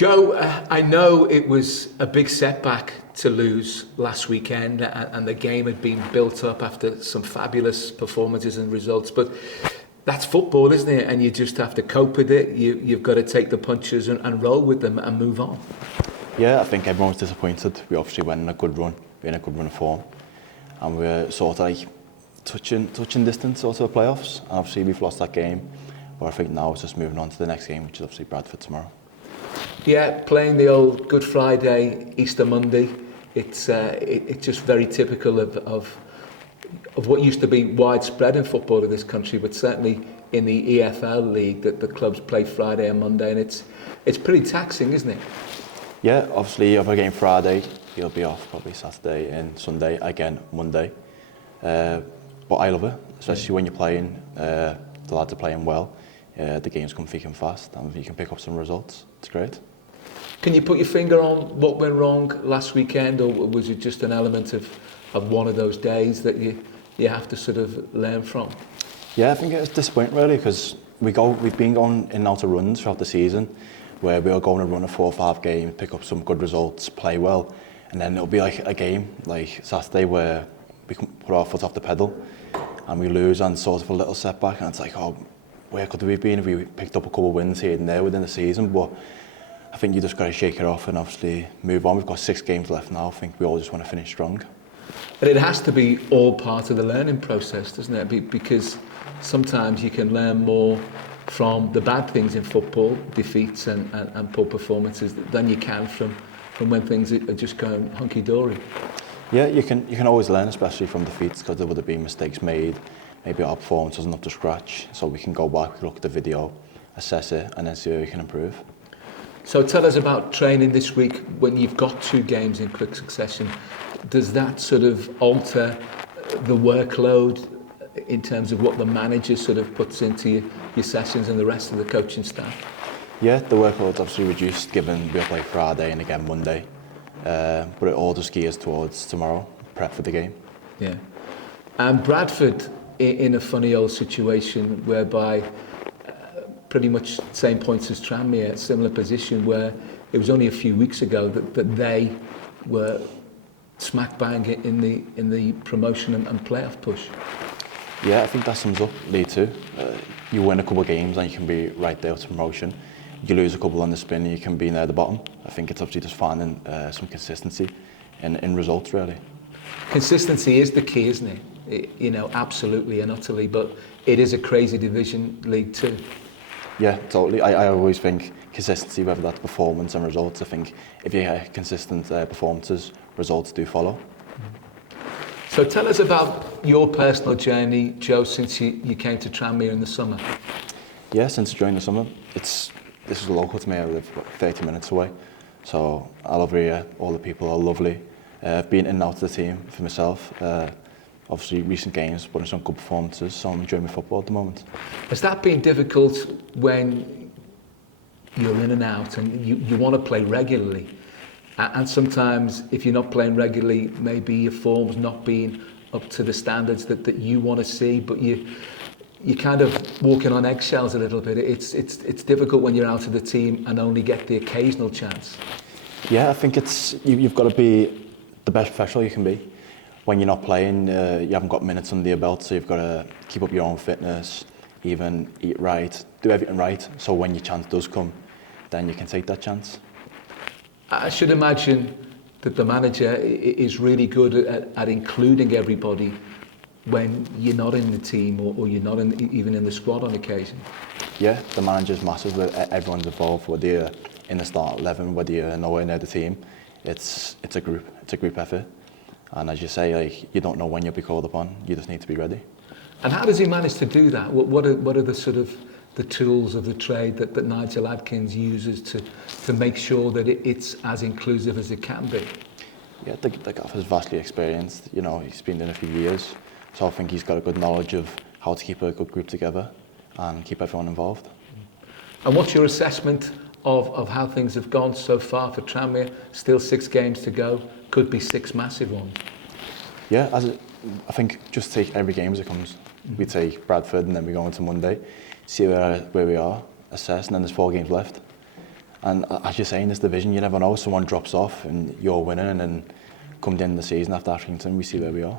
Joe, I know it was a big setback to lose last weekend, and the game had been built up after some fabulous performances and results, but that's football, isn't it? And you just have to cope with it. You've got to take the punches and roll with them and move on. Yeah, I think everyone was disappointed. We obviously went in a good run, in a good run of form, and we're sort of like touching distance sort of the playoffs. And obviously we've lost that game, but I think now it's just moving on to the next game, which is obviously Bradford tomorrow. Yeah, playing the old Good Friday, Easter Monday. It's just very typical of what used to be widespread in football in this country, but certainly in the EFL league, that the clubs play Friday and Monday, and it's pretty taxing, isn't it? Yeah, obviously if I game Friday, you'll be off probably Saturday and Sunday, again Monday. But I love it, especially when you're playing, the lads are playing well, the games come thick and fast, and you can pick up some results. It's great. Can you put your finger on what went wrong last weekend, or was it just an element of one of those days that you have to sort of learn from? Yeah, I think it's disappointing really, because we've been going in and out of runs throughout the season, where we'll go on a run of 4 or 5 games, pick up some good results, play well, and then it'll be like a game like Saturday where we can put our foot off the pedal and we lose, and sort of a little setback, and it's like, oh, where could we have been if we picked up a couple of wins here and there within the season? But I think you just got to shake it off and obviously move on. We've got 6 games left now. I think we all just want to finish strong. But it has to be all part of the learning process, doesn't it? Because sometimes you can learn more from the bad things in football, defeats and poor performances, than you can from when things are just going hunky-dory. Yeah, you can always learn, especially from defeats, because there would have been mistakes made. Maybe our performance wasn't up to scratch, so we can go back, look at the video, assess it, and then see where we can improve. So tell us about training this week. When you've got 2 games in quick succession, does that sort of alter the workload in terms of what the manager sort of puts into your sessions and the rest of the coaching staff? Yeah, the workload's obviously reduced given we'll play Friday and again Monday, but it all just gears towards tomorrow, prep for the game. Yeah. And Bradford in a funny old situation whereby pretty much same points as Tranmere, similar position, where it was only a few weeks ago that they were smack bang in the promotion and playoff push. Yeah, I think that sums up League 2. You win a couple of games and you can be right there to promotion. You lose a couple on the spin and you can be near the bottom. I think it's obviously just finding some consistency in results, really. Consistency is the key, isn't it? Absolutely and utterly, but it is a crazy division, League 2. Yeah, totally. I always think consistency, whether that's performance and results. I think if you have consistent performances, results do follow. So tell us about your personal journey, Joe, since you came to Tranmere in the summer. Yeah, since during the summer, this is local to me. I live 30 minutes away, so I love it here. All the people are lovely. I've been in and out of the team for myself. Obviously, recent games, putting some good performances, so I'm enjoying my football at the moment. Has that been difficult when you're in and out and you want to play regularly? And sometimes, if you're not playing regularly, maybe your form's not being up to the standards that you want to see, but you're kind of walking on eggshells a little bit. It's difficult when you're out of the team and only get the occasional chance. Yeah, I think you've got to be the best professional you can be. When you're not playing, you haven't got minutes under your belt, so you've got to keep up your own fitness, even eat right, do everything right, so when your chance does come, then you can take that chance. I should imagine that the manager is really good at including everybody when you're not in the team or you're not even in the squad on occasion. Yeah, the manager's massive, everyone's involved, whether you're in the start 11, whether you're nowhere near the team. It's a group effort. And as you say, you don't know when you'll be called upon. You just need to be ready. And how does he manage to do that? What are the sort of the tools of the trade that 𝗦𝗨𝗥𝗧 uses to make sure that it's as inclusive as it can be? Yeah, the gaffer's vastly experienced. He's been in a few years, so I think he's got a good knowledge of how to keep a good group together and keep everyone involved. And what's your assessment of how things have gone so far for Tranmere? Still 6 games to go. Could be 6 massive ones. Yeah, I think just take every game as it comes. We take Bradford and then we go into Monday, see where we are, assess, and then there's 4 games left. And as you're saying, this division, you never know, someone drops off and you're winning, and then come the end of the season after Ashington, we see where we are.